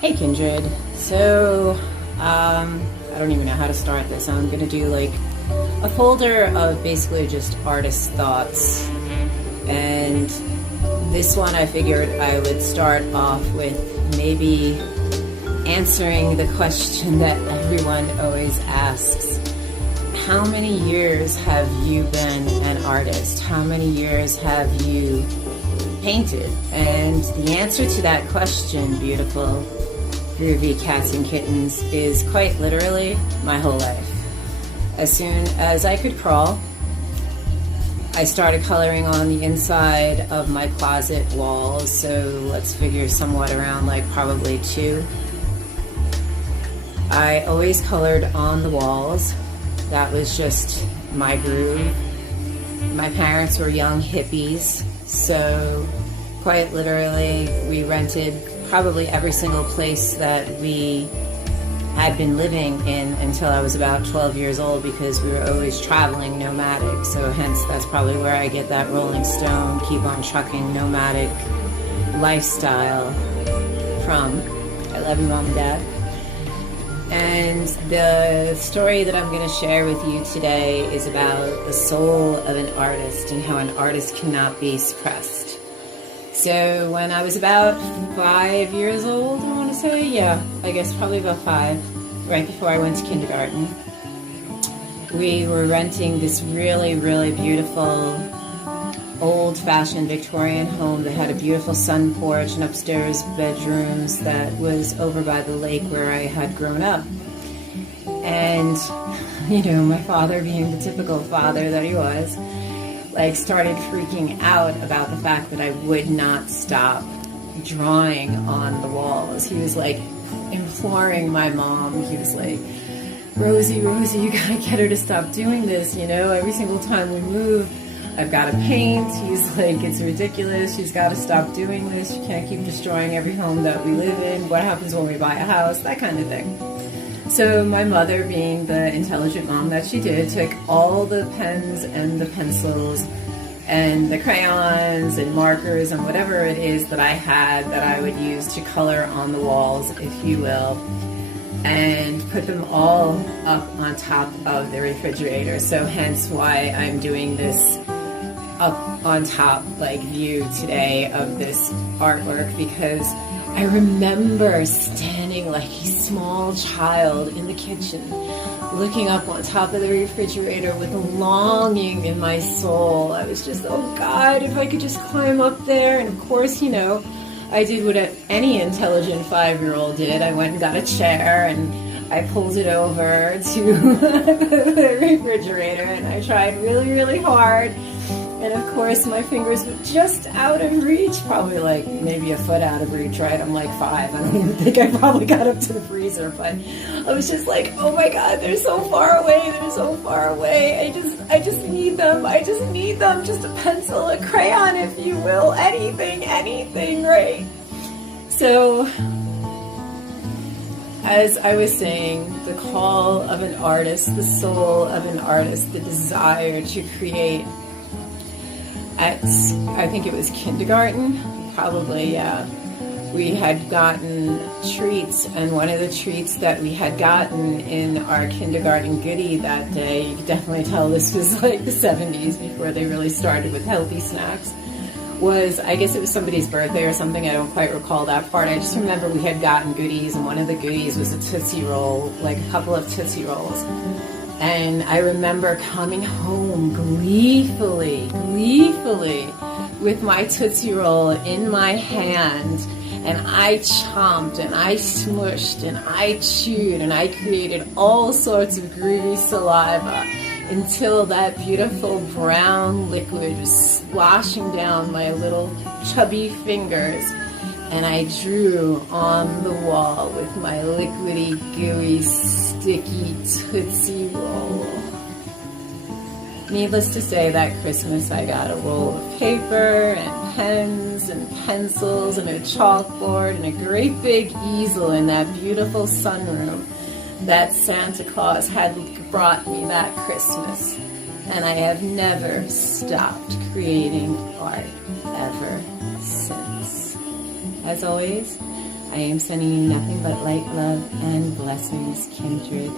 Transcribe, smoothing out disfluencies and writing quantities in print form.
Hey Kindred. So, I don't even know how to start this. I'm going to do like a folder of basically just artist thoughts. And this one I figured I would start off with maybe answering the question that everyone always asks. How many years have you been an artist? How many years have you painted? And the answer to that question, beautiful groovy cats and kittens, is quite literally my whole life. As soon as I could crawl, I started coloring on the inside of my closet walls, so let's figure somewhat around like probably 2. I always colored on the walls. That was just my groove. My parents were young hippies, so quite literally we rented probably every single place that we had been living in until I was about 12 years old, because we were always traveling nomadic. So hence that's probably where I get that Rolling Stone, keep on trucking nomadic lifestyle from. I love you, Mom and Dad. And the story that I'm going to share with you today is about the soul of an artist and how an artist cannot be suppressed. So when I was about 5 years old, I want to say, yeah, I guess probably about 5, right before I went to kindergarten, we were renting this really, really beautiful old-fashioned Victorian home that had a beautiful sun porch and upstairs bedrooms that was over by the lake where I had grown up. And, you know, my father, being the typical father that he was, like started freaking out about the fact that I would not stop drawing on the walls. He was like imploring my mom. He was like, Rosie, you gotta get her to stop doing this, you know, every single time we move I've got to paint. He's like, it's ridiculous. She's got to stop doing this. You can't keep destroying every home that we live in. What happens when we buy a house? That kind of thing. So my mother, being the intelligent mom that she did, took all the pens and the pencils and the crayons and markers and whatever it is that I had that I would use to color on the walls, if you will, and put them all up on top of the refrigerator. So hence why I'm doing this up on top like view today of this artwork, because I remember standing like a small child in the kitchen looking up on top of the refrigerator with a longing in my soul. I was just, oh God, if I could just climb up there. And of course, you know, I did what any intelligent 5-year-old did. I went and got a chair and I pulled it over to the refrigerator and I tried really, really hard. And of course, my fingers were just out of reach, probably like maybe a foot out of reach, right? I'm like 5. I don't even think I probably got up to the freezer, but I was just like, oh my God, they're so far away. They're so far away. I just need them. I just need them. Just a pencil, a crayon, if you will, anything, right? So, as I was saying, the call of an artist, the soul of an artist, the desire to create. I think it was kindergarten, probably, yeah. We had gotten treats, and one of the treats that we had gotten in our kindergarten goodie that day, you could definitely tell this was like the 70s before they really started with healthy snacks, was, I guess it was somebody's birthday or something. I don't quite recall that part. I just remember we had gotten goodies, and one of the goodies was a Tootsie Roll, like a couple of Tootsie Rolls. And I remember coming home gleefully, with my Tootsie Roll in my hand, and I chomped, and I smushed, and I chewed, and I created all sorts of groovy saliva until that beautiful brown liquid was sloshing down my little chubby fingers. And I drew on the wall with my liquidy, gooey, sticky Tootsie Roll. Needless to say, that Christmas I got a roll of paper and pens and pencils and a chalkboard and a great big easel in that beautiful sunroom that Santa Claus had brought me that Christmas. And I have never stopped creating art ever since. As always, I am sending you nothing but light, love, and blessings, kindred.